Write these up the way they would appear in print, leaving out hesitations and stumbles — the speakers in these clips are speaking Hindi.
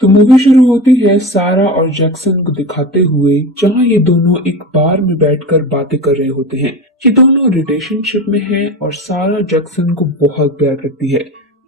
तो मूवी शुरू होती है सारा और जैक्सन को दिखाते हुए, जहां ये दोनों एक बार में बैठकर बातें कर रहे होते हैं। ये दोनों रिलेशनशिप में हैं और सारा जैक्सन को बहुत प्यार करती है।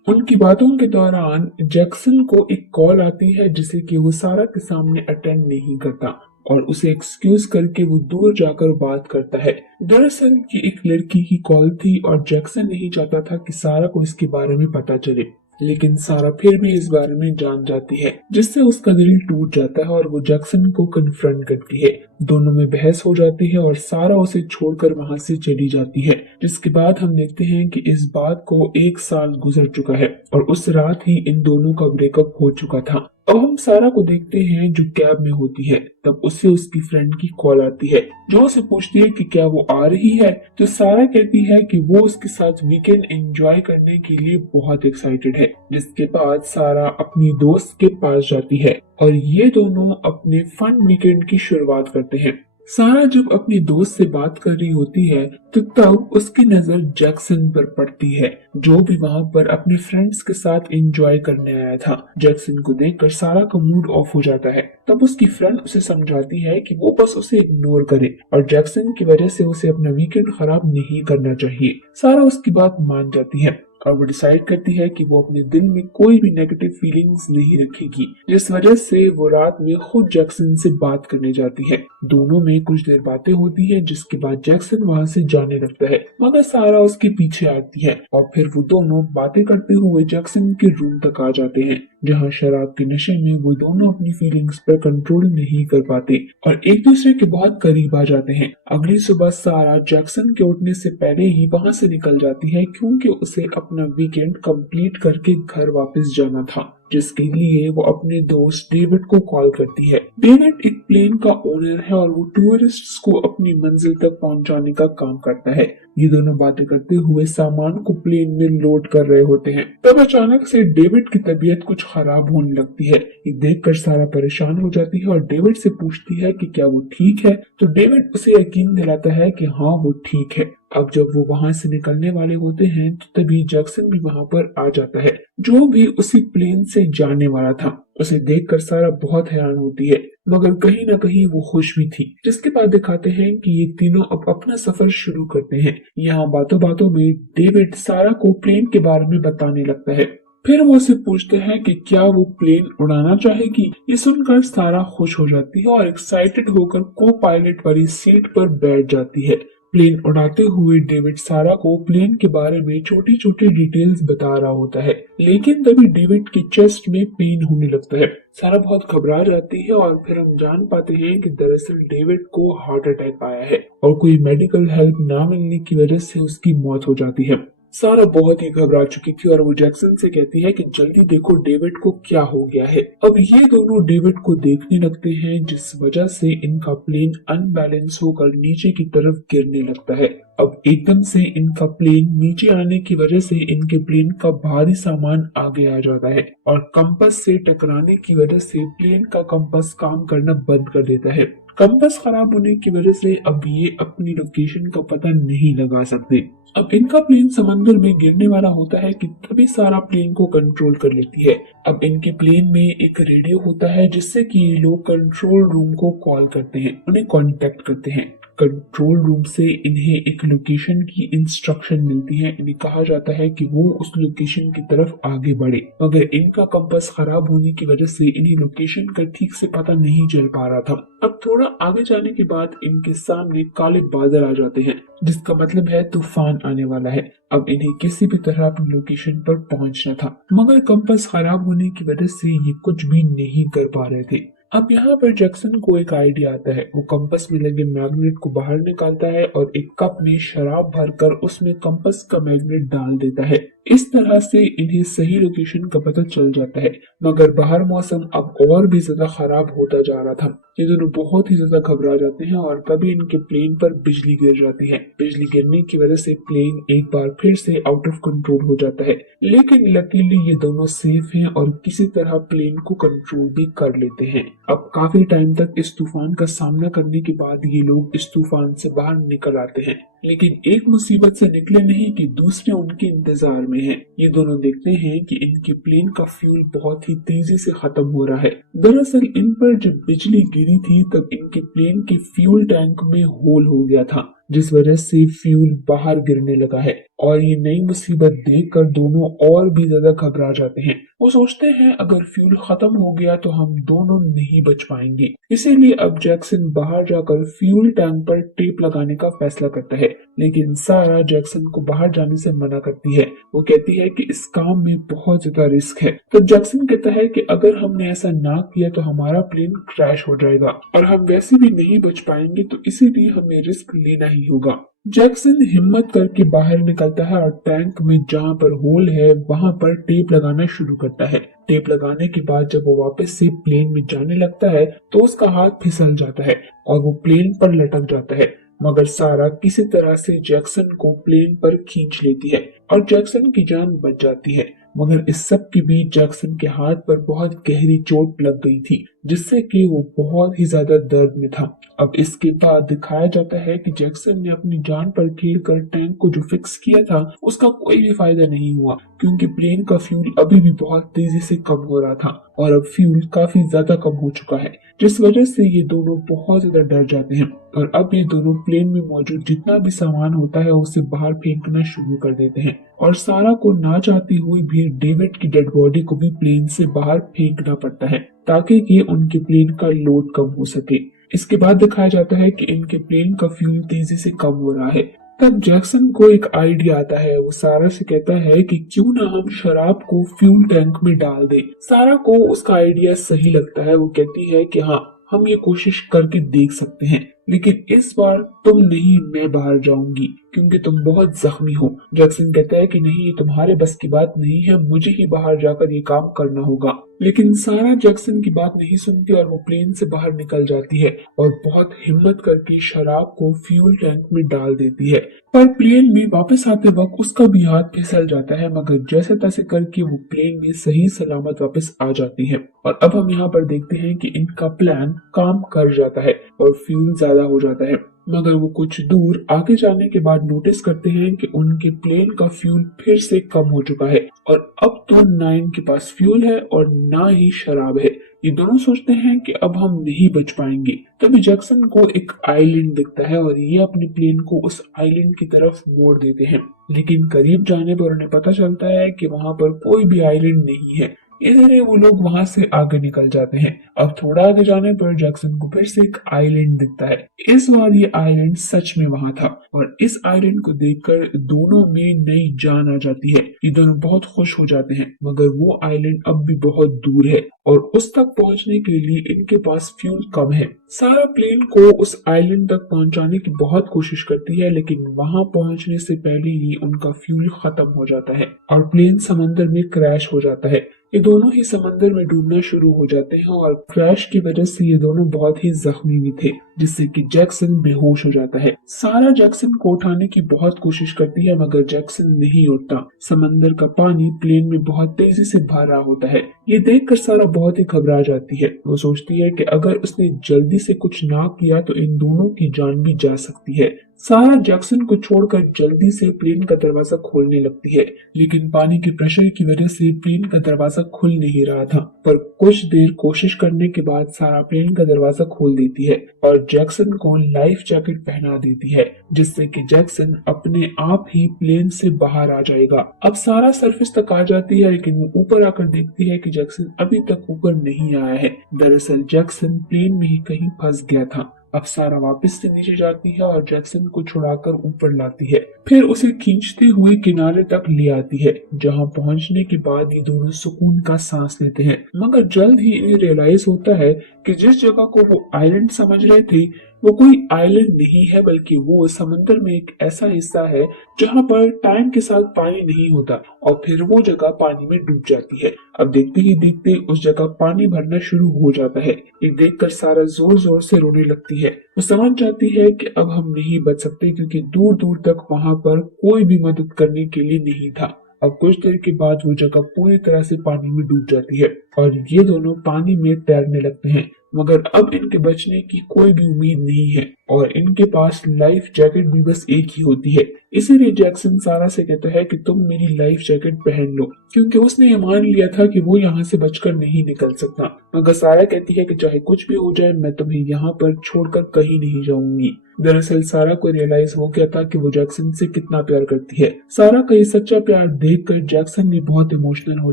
उनकी बातों के दौरान जैक्सन को एक कॉल आती है जिसे कि वो सारा के सामने अटेंड नहीं करता और उसे एक्सक्यूज करके वो दूर जाकर बात करता है। दरअसल ये एक लड़की की कॉल थी और जैक्सन नहीं चाहता था कि सारा को इसके बारे में पता चले, लेकिन सारा फिर भी इस बारे में जान जाती है, जिससे उसका दिल टूट जाता है और वो जैक्सन को कन्फ्रंट करती है। दोनों में बहस हो जाती है और सारा उसे छोड़कर वहां से चली जाती है, जिसके बाद हम देखते हैं कि इस बात को 1 साल गुजर चुका है और उस रात ही इन दोनों का ब्रेकअप हो चुका था। अब हम सारा को देखते हैं जो कैब में होती है। तब उससे उसकी फ्रेंड की कॉल आती है जो उसे पूछती है कि क्या वो आ रही है। तो सारा कहती है कि वो उसके साथ वीकेंड एंजॉय करने के लिए बहुत एक्साइटेड है, जिसके बाद सारा अपनी दोस्त के पास जाती है और ये दोनों अपने फन वीकेंड की शुरुआत करते हैं। सारा जब अपनी दोस्त से बात कर रही होती है तो तब उसकी नजर जैक्सन पर पड़ती है, जो भी वहां पर अपने फ्रेंड्स के साथ एंजॉय करने आया था। जैक्सन को देखकर सारा का मूड ऑफ हो जाता है। तब उसकी फ्रेंड उसे समझाती है कि वो बस उसे इग्नोर करे और जैक्सन की वजह से उसे अपना वीकेंड खराब नहीं करना चाहिए। सारा उसकी बात मान जाती है और वो डिसाइड करती है कि वो अपने दिल में कोई भी नेगेटिव फीलिंग्स नहीं रखेगी, जिस वजह से वो रात में खुद जैक्सन से बात करने जाती है। दोनों में कुछ देर बातें होती है, जिसके बाद जैक्सन वहां से जाने लगता है, मगर सारा उसके पीछे आती है और फिर वो दोनों बातें करते हुए जैक्सन के रूम तक आ जाते हैं, जहाँ शराब के नशे में वो दोनों अपनी फीलिंग्स पर कंट्रोल नहीं कर पाते और एक दूसरे के बहुत करीब आ जाते हैं। अगली सुबह सारा जैक्सन के उठने से पहले ही वहां से निकल जाती है, क्योंकि उसे अपना वीकेंड कंप्लीट करके घर वापस जाना था, जिसके लिए वो अपने दोस्त डेविड को कॉल करती है। डेविड एक प्लेन का ओनर है और वो टूरिस्ट्स को अपनी मंजिल तक पहुंचाने का काम करता है। ये दोनों बातें करते हुए सामान को प्लेन में लोड कर रहे होते हैं। तब अचानक से डेविड की तबीयत कुछ खराब होने लगती है। ये देखकर सारा परेशान हो जाती है और डेविड से पूछती है कि क्या वो ठीक है। तो डेविड उसे यकीन दिलाता है कि हाँ वो ठीक है। अब जब वो वहां से निकलने वाले होते हैं तो तभी जैक्सन भी वहां पर आ जाता है, जो भी उसी प्लेन से जाने वाला था। उसे देखकर सारा बहुत हैरान होती है, मगर कहीं ना कहीं वो खुश भी थी। जिसके बाद दिखाते हैं कि ये तीनों अब अपना सफर शुरू करते हैं। यहाँ बातों बातों में डेविड सारा को प्लेन के बारे में बताने लगता है। फिर वो उसे पूछते हैं कि क्या वो प्लेन उड़ाना चाहेगी। ये सुनकर सारा खुश हो जाती है और एक्साइटेड होकर को पायलट वाली सीट पर बैठ जाती है। प्लेन उड़ाते हुए डेविड सारा को प्लेन के बारे में छोटी छोटी डिटेल्स बता रहा होता है, लेकिन तभी डेविड की चेस्ट में पेन होने लगता है। सारा बहुत घबरा जाती है और फिर हम जान पाते हैं कि दरअसल डेविड को हार्ट अटैक आया है और कोई मेडिकल हेल्प ना मिलने की वजह से उसकी मौत हो जाती है। सारा बहुत ही घबरा चुकी थी और वो जैक्सन से कहती है कि जल्दी देखो डेविड को क्या हो गया है। अब ये दोनों डेविड को देखने लगते हैं, जिस वजह से इनका प्लेन अनबैलेंस होकर नीचे की तरफ गिरने लगता है। अब एकदम से इनका प्लेन नीचे आने की वजह से इनके प्लेन का भारी सामान आगे आ जाता है और कंपास से टकराने की वजह से प्लेन का कंपास काम करना बंद कर देता है। कंपास खराब होने की वजह से अब ये अपनी लोकेशन का पता नहीं लगा सकते। अब इनका प्लेन समंदर में गिरने वाला होता है कि तभी सारा प्लेन को कंट्रोल कर लेती है। अब इनके प्लेन में एक रेडियो होता है, जिससे कि ये लोग कंट्रोल रूम को कॉल करते हैं, उन्हें कांटेक्ट करते हैं। कंट्रोल रूम से इन्हें एक लोकेशन की इंस्ट्रक्शन मिलती है। इन्हें कहा जाता है कि वो उस लोकेशन की तरफ आगे बढ़े, मगर इनका कंपास खराब होने की वजह से इन्हें लोकेशन का ठीक से पता नहीं चल पा रहा था। अब थोड़ा आगे जाने के बाद इनके सामने काले बादल आ जाते हैं, जिसका मतलब है तूफान आने वाला है। अब इन्हें किसी भी तरह अपनी लोकेशन पर पहुंचना था, मगर कंपास खराब होने की वजह से ये कुछ भी नहीं कर पा रहे थे। अब यहाँ पर जैक्सन को एक आइडिया आता है। वो कंपास में लगे मैग्नेट को बाहर निकालता है और एक कप में शराब भरकर उसमें कंपास का मैग्नेट डाल देता है। इस तरह से इन्हें सही लोकेशन का पता चल जाता है, मगर बाहर मौसम अब और भी ज्यादा खराब होता जा रहा था। ये दोनों बहुत ही ज्यादा घबरा जाते हैं और तभी इनके प्लेन पर बिजली गिर जाती है। बिजली गिरने की वजह से प्लेन एक बार फिर से आउट ऑफ कंट्रोल हो जाता है, लेकिन लकीली ये दोनों सेफ हैं और किसी तरह प्लेन को कंट्रोल भी कर लेते हैं। अब काफी टाइम तक इस तूफान का सामना करने के बाद ये लोग इस तूफान से बाहर निकल आते हैं। लेकिन एक मुसीबत से निकले नहीं कि दूसरे उनके इंतजार में है। ये दोनों देखते हैं कि इनके प्लेन का फ्यूल बहुत ही तेजी से खत्म हो रहा है। दरअसल इन पर जब बिजली गिरी थी तब इनके प्लेन के फ्यूल टैंक में होल हो गया था, जिस वजह से फ्यूल बाहर गिरने लगा है। और ये नई मुसीबत देखकर दोनों और भी ज्यादा घबरा जाते हैं। वो सोचते हैं अगर फ्यूल खत्म हो गया तो हम दोनों नहीं बच पाएंगे। इसीलिए अब जैक्सन बाहर जाकर फ्यूल टैंक पर टेप लगाने का फैसला करता है, लेकिन सारा जैक्सन को बाहर जाने से मना करती है। वो कहती है कि इस काम में बहुत ज्यादा रिस्क है। तो जैक्सन कहता है कि अगर हमने ऐसा ना किया तो हमारा प्लेन क्रैश हो जाएगा और हम वैसे भी नहीं बच पाएंगे, तो इसीलिए हमें रिस्क लेना ही होगा। जैक्सन हिम्मत करके बाहर निकलता है और टैंक में जहाँ पर होल है वहां पर टेप लगाना शुरू करता है। टेप लगाने के बाद जब वो वापस से प्लेन में जाने लगता है तो उसका हाथ फिसल जाता है और वो प्लेन पर लटक जाता है। मगर सारा किसी तरह से जैक्सन को प्लेन पर खींच लेती है और जैक्सन की जान बच जाती है। मगर इस सब के बीच जैक्सन के हाथ पर बहुत गहरी चोट लग गई थी, जिससे कि वो बहुत ही ज्यादा दर्द में था। अब इसके बाद दिखाया जाता है कि जैक्सन ने अपनी जान पर खेलकर टैंक को जो फिक्स किया था उसका कोई भी फायदा नहीं हुआ, क्योंकि प्लेन का फ्यूल अभी भी बहुत तेजी से कम हो रहा था और अब फ्यूल काफी ज्यादा कम हो चुका है, जिस वजह से ये दोनों बहुत ज्यादा डर जाते हैं और अब ये दोनों प्लेन में मौजूद जितना भी सामान होता है उसे बाहर फेंकना शुरू कर देते हैं। और सारा को ना चाहती हुई भी डेविड की डेड बॉडी को भी प्लेन से बाहर फेंकना पड़ता है ताकि ये उनके प्लेन का लोड कम हो सके। इसके बाद दिखाया जाता है कि इनके प्लेन का फ्यूल तेजी से कम हो रहा है। तब जैक्सन को एक आइडिया आता है। वो सारा से कहता है कि क्यों ना हम शराब को फ्यूल टैंक में डाल दें। सारा को उसका आइडिया सही लगता है। वो कहती है कि हाँ, हम ये कोशिश करके देख सकते हैं, लेकिन इस बार तुम नहीं, मैं बाहर जाऊंगी क्योंकि तुम बहुत जख्मी हो। जैक्सन कहता है कि नहीं, ये तुम्हारे बस की बात नहीं है, मुझे ही बाहर जाकर ये काम करना होगा। लेकिन सारा जैक्सन की बात नहीं सुनती और वो प्लेन से बाहर निकल जाती है और बहुत हिम्मत करके शराब को फ्यूल टैंक में डाल देती है। पर प्लेन में वापस आते वक्त उसका भी हाथ फिसल जाता है, मगर जैसे तैसे करके वो प्लेन में सही सलामत वापस आ जाती है। और अब हम यहाँ पर देखते हैं कि इनका प्लान काम कर जाता है और फ्यूल ज्यादा हो जाता है। मगर वो कुछ दूर आगे जाने के बाद नोटिस करते हैं कि उनके प्लेन का फ्यूल फिर से कम हो चुका है और अब तो ना इनके पास फ्यूल है और ना ही शराब है। ये दोनों सोचते हैं कि अब हम नहीं बच पाएंगे। तभी जैक्सन को एक आइलैंड दिखता है और ये अपने प्लेन को उस आइलैंड की तरफ मोड़ देते हैं, लेकिन करीब जाने पर उन्हें पता चलता है कि वहाँ पर कोई भी आइलैंड नहीं है। इसलिए वो लोग वहां से आगे निकल जाते हैं। अब थोड़ा आगे जाने पर जैक्सन को फिर से एक आइलैंड दिखता है। इस बार ये आइलैंड सच में वहां था और इस आइलैंड को देखकर दोनों में नई जान आ जाती है। ये दोनों बहुत खुश हो जाते हैं, मगर वो आइलैंड अब भी बहुत दूर है और उस तक पहुंचने के लिए इनके पास फ्यूल कम है। सारा प्लेन को उस आइलैंड तक पहुंचाने की बहुत कोशिश करती है, लेकिन वहां पहुंचने से पहले ही उनका फ्यूल खत्म हो जाता है और प्लेन समंदर में क्रैश हो जाता है। ये दोनों ही समंदर में डूबना शुरू हो जाते हैं और क्रैश की वजह से ये दोनों बहुत ही जख्मी भी थे, जिससे कि जैक्सन बेहोश हो जाता है। सारा जैक्सन को उठाने की बहुत कोशिश करती है, मगर जैक्सन नहीं उठता। समंदर का पानी प्लेन में बहुत तेजी से भर रहा होता है। ये देखकर सारा बहुत ही घबरा जाती है। वो सोचती है कि अगर उसने जल्दी से कुछ ना किया तो इन दोनों की जान भी जा सकती है। सारा जैक्सन को छोड़कर जल्दी से प्लेन का दरवाजा खोलने लगती है, लेकिन पानी के प्रेशर की वजह से प्लेन का दरवाजा खुल नहीं रहा था। पर कुछ देर कोशिश करने के बाद सारा प्लेन का दरवाजा खोल देती है और जैक्सन को लाइफ जैकेट पहना देती है, जिससे कि जैक्सन अपने आप ही प्लेन से बाहर आ जाएगा। अब सारा सरफेस तक आ जाती है, लेकिन वो ऊपर आकर देखती है कि जैक्सन अभी तक ऊपर नहीं आया है। दरअसल जैक्सन प्लेन में ही कहीं फंस गया था। अब सारा वापस से नीचे जाती है और जैक्सन को छुड़ाकर ऊपर लाती है, फिर उसे खींचते हुए किनारे तक ले आती है, जहां पहुंचने के बाद ये दोनों सुकून का सांस लेते हैं। मगर जल्द ही इन्हें रियलाइज होता है कि जिस जगह को वो आइलैंड समझ रहे थे वो कोई आइलैंड नहीं है, बल्कि वो समंदर में एक ऐसा हिस्सा है जहां पर टाइम के साथ पानी नहीं होता और फिर वो जगह पानी में डूब जाती है। अब देखते ही देखते उस जगह पानी भरना शुरू हो जाता है। ये देखकर सारा जोर जोर से रोने लगती है। वो समझ जाती है कि अब हम नहीं बच सकते, क्योंकि दूर दूर तक वहां पर कोई भी मदद करने के लिए नहीं था। अब कुछ देर के बाद वो जगह पूरी तरह से पानी में डूब जाती है और ये दोनों पानी में तैरने लगते हैं। मगर अब इनके बचने की कोई भी उम्मीद नहीं है और इनके पास लाइफ जैकेट भी बस एक ही होती है। इसीलिए जैक्सन सारा से कहता है कि तुम मेरी लाइफ जैकेट पहन लो, क्योंकि उसने ये मान लिया था कि वो यहाँ से बचकर नहीं निकल सकता। मगर सारा कहती है कि चाहे कुछ भी हो जाए मैं तुम्हें यहाँ पर छोड़कर कहीं नहीं जाऊंगी। दरअसल सारा को रियलाइज हो गया था कि वो जैक्सन से कितना प्यार करती है। सारा का ये सच्चा प्यार देखकर जैक्सन भी बहुत इमोशनल हो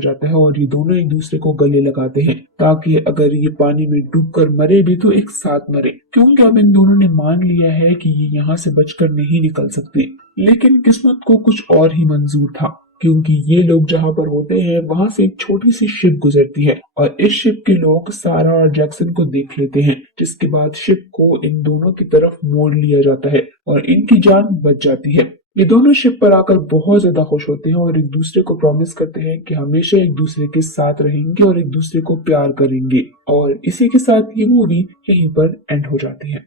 जाता है और ये दोनों एक दूसरे को गले लगाते हैं ताकि अगर ये पानी में डूबकर मरे भी तो एक साथ मरे, क्योंकि अब इन दोनों ने मान लिया है कि ये यहाँ से बचकर नहीं निकल सकते। लेकिन किस्मत को कुछ और ही मंजूर था, क्योंकि ये लोग जहाँ पर होते हैं वहां से एक छोटी सी शिप गुजरती है और इस शिप के लोग सारा और जैक्सन को देख लेते हैं, जिसके बाद शिप को इन दोनों की तरफ मोड़ लिया जाता है और इनकी जान बच जाती है। ये दोनों शिप पर आकर बहुत ज्यादा खुश होते हैं और एक दूसरे को प्रॉमिस करते हैं कि हमेशा एक दूसरे के साथ रहेंगे और एक दूसरे को प्यार करेंगे। और इसी के साथ ये मूवी यहीं पर एंड हो जाती है।